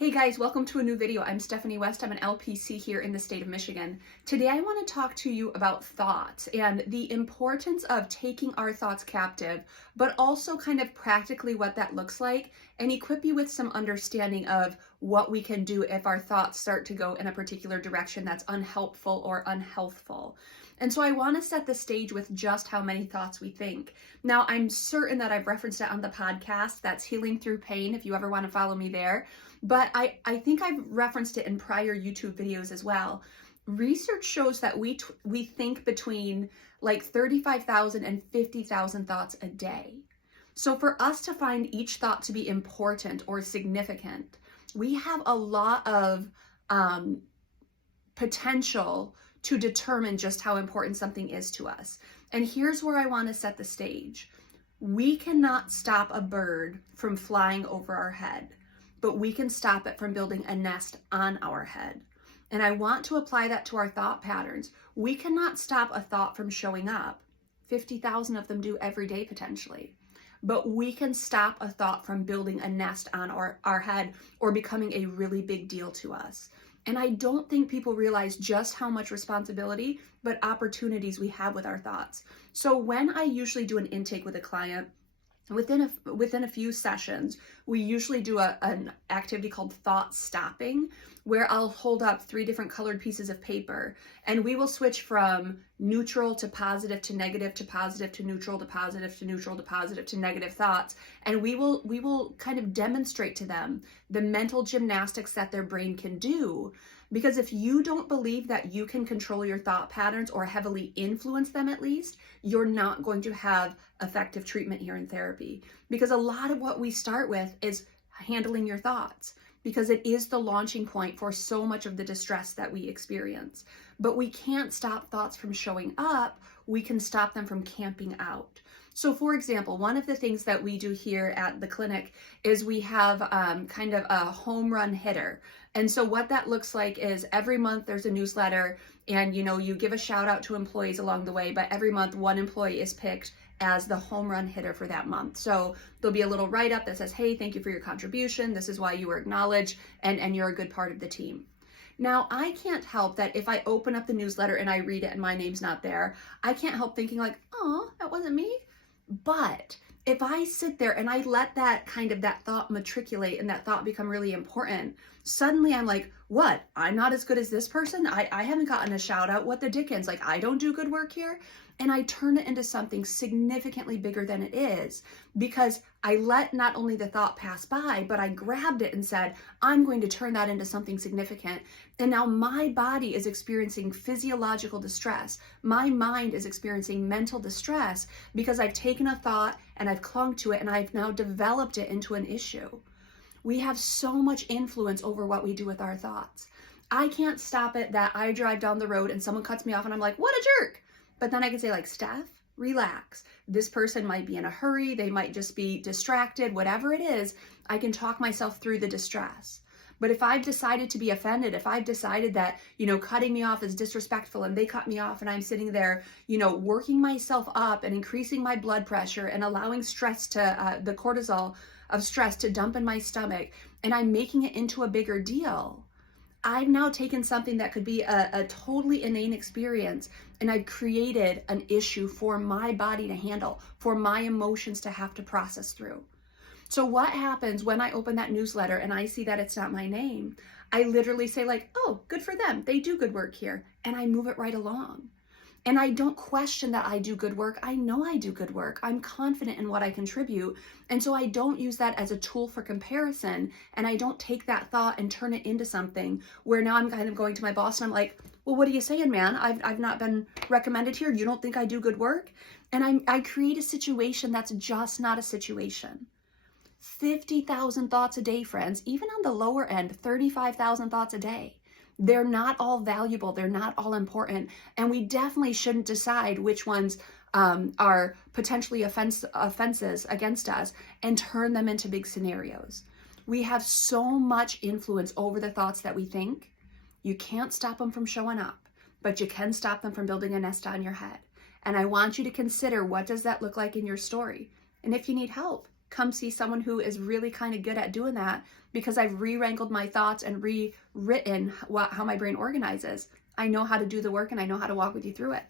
Hey guys, welcome to a new video. I'm Stephanie West. I'm an LPC here in the state of Michigan. Today I want to talk to you about thoughts and the importance of taking our thoughts captive, but also kind of practically what that looks like and equip you with some understanding of what we can do if our thoughts start to go in a particular direction that's unhelpful or unhealthful. And so I want to set the stage with just how many thoughts we think. Now, I'm certain that I've referenced it on the podcast. That's Healing Through Pain, if you ever want to follow me there. But I think I've referenced it in prior YouTube videos as well. Research shows that we think between like 35,000 and 50,000 thoughts a day. So for us to find each thought to be important or significant, we have a lot of potential to determine just how important something is to us. And here's where I want to set the stage. We cannot stop a bird from flying over our head, but we can stop it from building a nest on our head. And I want to apply that to our thought patterns. We cannot stop a thought from showing up. 50,000 of them do every day potentially. But we can stop a thought from building a nest on our head or becoming a really big deal to us. And I don't think people realize just how much responsibility, but opportunities we have with our thoughts. So when I usually do an intake with a client, within a few sessions, we usually do an activity called thought stopping, where I'll hold up 3 different colored pieces of paper and we will switch from neutral to positive to negative to positive to neutral to positive to neutral to positive to negative thoughts. And we will kind of demonstrate to them the mental gymnastics that their brain can do. Because if you don't believe that you can control your thought patterns or heavily influence them at least, you're not going to have effective treatment here in therapy. Because a lot of what we start with is handling your thoughts, because it is the launching point for so much of the distress that we experience. But we can't stop thoughts from showing up. We can stop them from camping out. So for example, one of the things that we do here at the clinic is we have kind of a home run hitter. And so what that looks like is every month there's a newsletter and you give a shout out to employees along the way, but every month one employee is picked as the home run hitter for that month. So there'll be a little write-up that says, hey, thank you for your contribution. This is why you were acknowledged and you're a good part of the team. Now, I can't help that if I open up the newsletter and I read it and my name's not there, I can't help thinking like, oh, that wasn't me. But if I sit there and I let that thought matriculate and that thought become really important, suddenly I'm like, what? I'm not as good as this person? I haven't gotten a shout out. What the dickens? Like, I don't do good work here? And I turn it into something significantly bigger than it is because I let not only the thought pass by, but I grabbed it and said, I'm going to turn that into something significant. And now my body is experiencing physiological distress. My mind is experiencing mental distress because I've taken a thought and I've clung to it and I've now developed it into an issue. We have so much influence over what we do with our thoughts. I can't stop it that I drive down the road and someone cuts me off and I'm like, what a jerk. But then I can say like, Steph, relax. This person might be in a hurry. They might just be distracted, whatever it is. I can talk myself through the distress. But if I've decided to be offended, if I've decided that, cutting me off is disrespectful and they cut me off and I'm sitting there, working myself up and increasing my blood pressure and allowing stress to, the cortisol of stress to dump in my stomach, and I'm making it into a bigger deal. I've now taken something that could be a totally inane experience and I've created an issue for my body to handle, for my emotions to have to process through. So what happens when I open that newsletter and I see that it's not my name? I literally say like, oh, good for them. They do good work here. And I move it right along. And I don't question that I do good work. I know I do good work. I'm confident in what I contribute. And so I don't use that as a tool for comparison. And I don't take that thought and turn it into something where now I'm kind of going to my boss and I'm like, well, what are you saying, man? I've not been recommended here. You don't think I do good work? And I create a situation that's just not a situation. 50,000 thoughts a day, friends. Even on the lower end, 35,000 thoughts a day. They're not all valuable. They're not all important. And we definitely shouldn't decide which ones are potentially offenses against us and turn them into big scenarios. We have so much influence over the thoughts that we think. You can't stop them from showing up, but you can stop them from building a nest on your head. And I want you to consider, what does that look like in your story? And if you need help, come see someone who is really kind of good at doing that, because I've re-wrangled my thoughts and rewritten how my brain organizes. I know how to do the work and I know how to walk with you through it.